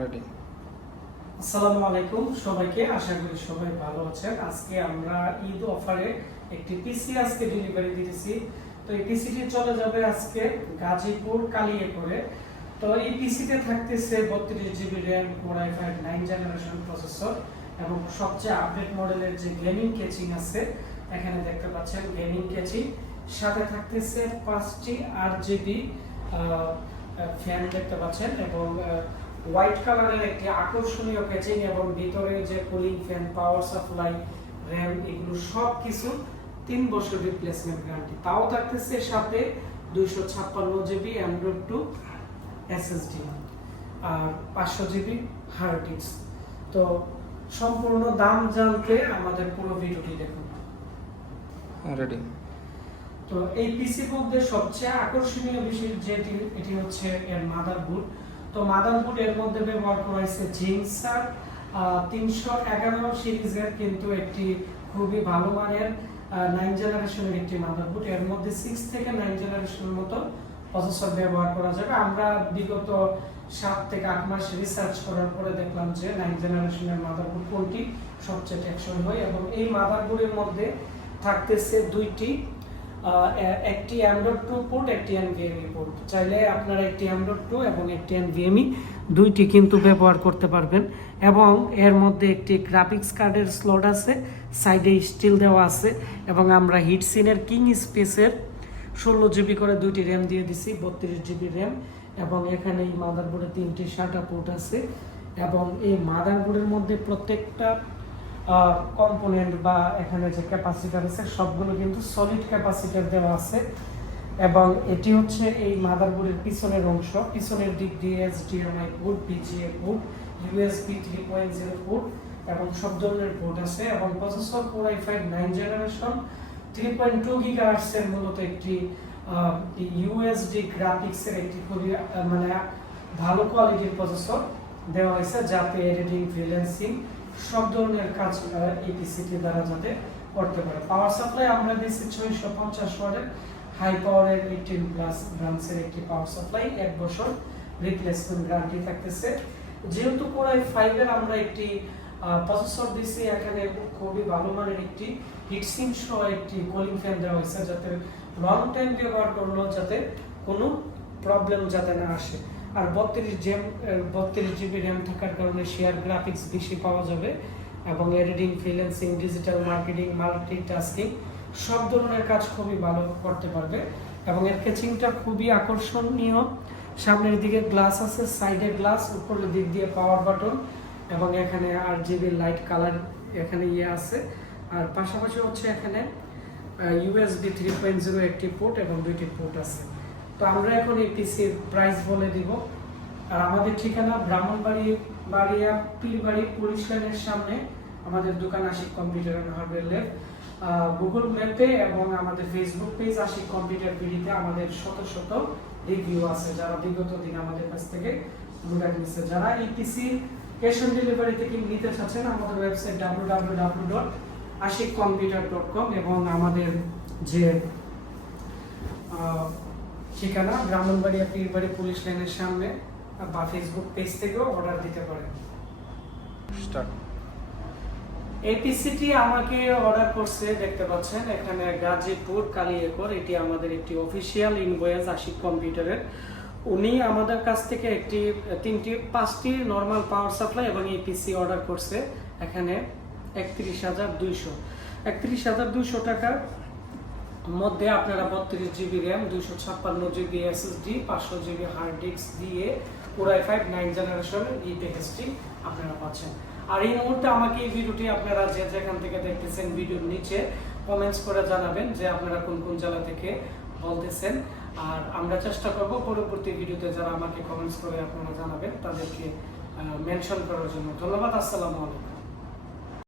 Ready আসসালামু আলাইকুম সবাইকে, আশা করি সবাই ভালো আছেন। আজকে আমরা ঈদ অফারে একটি পিসি আজকে ডেলিভারি দিতেছি। তো এই পিসিটি চলে যাবে আজকে গাজীপুর কালিয়ে করে তো এই পিসিতে থাকতেছে বত্রিশ GB RAM core five nine generation processor এবং সবচেয়ে আপডেট মডেলের যে গেমিং কেচিং আছে, এখানে দেখতে পাচ্ছেন গেমিং কেচিং সাথে থাকতেছে পাঁচটি আট জিবি ফ্যান দেখতে পাচ্ছেন এবং হোয়াইট কালারের একটি আকর্ষণীয় প্যাচিং এবং ভিতরে যে cooling fan power supply RAM এগুলো সব কিছু তিন বছর রিপ্লেসমেন্ট গ্যারান্টি তাও থাকতেছে সাথে দুইশো ছাপ্পান্ন জিবি অ্যান্ড্রয়েড টু এসএসডি আর পাঁচশো জিবি হার্ড ডিস্ক তো সম্পূর্ণ দাম জানতে আমাদের পুরো ভিডিওটি দেখুন। রেডি তো এই পিসির মধ্যে সবচেয়ে আকর্ষণীয় বিষয় যেটি এটি হচ্ছে এর মাদারবোর্ড তো মাদারবোর্ড এর মধ্যে ব্যবহার করা হয়েছে জিন্সার তিনশো এগারো সিরিজের কিন্তু একটি খুবই ভালো মানের নাইন জেনারেশনের একটি মাদারবোর্ড। এর মধ্যে সিক্স থেকে নাইন জেনারেশনের মতো প্রসেসর ব্যবহার করা যাবে। আমরা বিগত সাত থেকে আট মাস রিসার্চ করার পরে দেখলাম যে নাইন জেনারেশনের মাদারবোর্ড কোনটি সবচেয়ে টেকসই হয় এবং এই মাদারবোর্ডের মধ্যে থাকতেছে দুইটি একটি অ্যান্ড্রয়েড টু পোর্ট একটি এনভিএমই পোর্ট চাইলে আপনারা একটি অ্যান্ড্রয়েড টু এবং একটি এনভিএমই দুইটি কিন্তু ব্যবহার করতে পারবেন। এবং এর মধ্যে একটি গ্রাফিক্স কার্ডের স্লট আছে সাইডে স্টিল দেওয়া আছে। এবং আমরা হিটসিনের কিং স্পেসের ষোলো জিবি করে দুইটি র্যাম দিয়ে দিছি, বত্রিশ জিবি র্যাম এবং এখানে এই মাদারবোর্ডে তিনটি শাটা পোর্ট আছে। এবং এই মাদারবোর্ডের মধ্যে প্রত্যেকটা কম্পোনেন্ট বা এখানে যে ক্যাপাসিটার আছে, সবগুলো কিন্তু সলিড ক্যাপাসিটার দেওয়া আছে। এবং এটি হচ্ছে এই মাদারবোর্ডের পিছনের অংশ। পিছনের দিক দিয়ে HDMI port VGA port USB three point zero port এবং সব ধরনের পোর্ট আছে। এবং processor core i five nine generation three point two গিগাহার্টসের মূলত একটি ইউএসডি গ্রাফিক্সের একটি খুবই মানে ভালো কোয়ালিটির প্রসেসর দেওয়া হয়েছে যাতে এডিটিং ফ্রিল্যান্সিং সব ধরনের কাজ এই পিসিটি দ্বারা যাতে করতে পারে। পাওয়ার সাপ্লাই আমরা দিচ্ছি ছয়শো পঞ্চাশ ওয়াটের হাই পাওয়ারের এইটিন প্লাস ব্রাঞ্চের একটি পাওয়ার সাপ্লাই এক বছর রিপ্লেসমেন্ট গ্যারান্টি থাকতেছে। যেহেতু কোরাই ফাইভের আমরা একটি প্রসেসর দিচ্ছি এখানে খুবই ভালো মানের একটি হিটসিং সহ একটি কুলিং ফ্যান দেওয়া হয়েছে, যাতে লং টাইম ব্যবহার করলেও যাতে কোনো প্রবলেম যাতে না আসে। আর বত্রিশ জেম বত্রিশ জিবি র্যাম থাকার কারণে শেয়ার গ্রাফিক্স বেশি পাওয়া যাবে এবং editing freelancing digital marketing multitasking সব ধরনের কাজ খুবই ভালো করতে পারবে এবং এর কেচিংটা খুবই আকর্ষণীয়। সামনের দিকে গ্লাস আছে সাইডে গ্লাস উপরের দিক দিয়ে পাওয়ার বাটন এবং এখানে আর জিবি লাইট কালার এখানে ইয়ে আছে। আর পাশাপাশি হচ্ছে এখানে ইউএসবি থ্রি পয়েন্ট জিরো একটি পোর্ট এবং দুইটি পোর্ট আছে। তো আমরা এখন এই পিসির প্রাইস বলে দিব। আর আমাদের ঠিকানা ব্রাহ্মণবাড়ি, বাড়িয়া, পীরবাড়ি, পুলিশ লাইনের সামনে। আমাদের দোকান Ashiq computer and hardware Google ম্যাপে এবং আমাদের ফেসবুক পেজ আশিক কম্পিউটার পিডিতে আমাদের শত শত রিভিউ আছে। যারা বিগত দিন আমাদের কাছ থেকে প্রোডাক্ট নিচ্ছে যারা এই পিসি ক্যাশ অন ডেলিভারি থেকে নিতে চাচ্ছেন, আমাদের website W W W dot Ashiq computer dot com এবং আমাদের যে ঠিকানা ব্রাহ্মণবাড়িয়া পীরবাড়ি পুলিশ লাইনের সামনে বা ফেসবুক পেজ থেকেও অর্ডার দিতে পারেন। স্টার্ট এই পিসিটি আমাকে অর্ডার করছে দেখতে পাচ্ছেন এখানে গাজীপুর কালিয়াকর এটি আমাদের একটি অফিসিয়াল ইনভয়েস আশিক কম্পিউটারের উনি আমাদের কাছ থেকে একটি তিনটি পাঁচটি নর্মাল পাওয়ার সাপ্লাই এবং এই পিসি অর্ডার করছে এখানে একত্রিশ হাজার দুইশো। একত্রিশ হাজার দুইশো টাকার মধ্যে আপনারা বত্রিশ জিবি র্যাম, দুইশো ছাপ্পান্ন জিবি এসএসডি পাঁচশো জিবি হার্ড ডিস্ক দিয়ে পুরাই ফাইভ নাইন জেনারেশনের এই প্যাকেজটি আপনারা পাচ্ছেন। আর এই মুহূর্তে আমাকে এই ভিডিওটি আপনারা যে যেখান থেকে দেখতেছেন ভিডিওর নিচে কমেন্টস করে জানাবেন যে আপনারা কোন কোন জেলা থেকে বলতেছেন। আর আমরা চেষ্টা করব পরবর্তী ভিডিওতে যারা আমাকে কমেন্টস করে আপনারা জানাবেন, তাদেরকে মেনশন করার জন্য। ধন্যবাদ, আসসালামু আলাইকুম।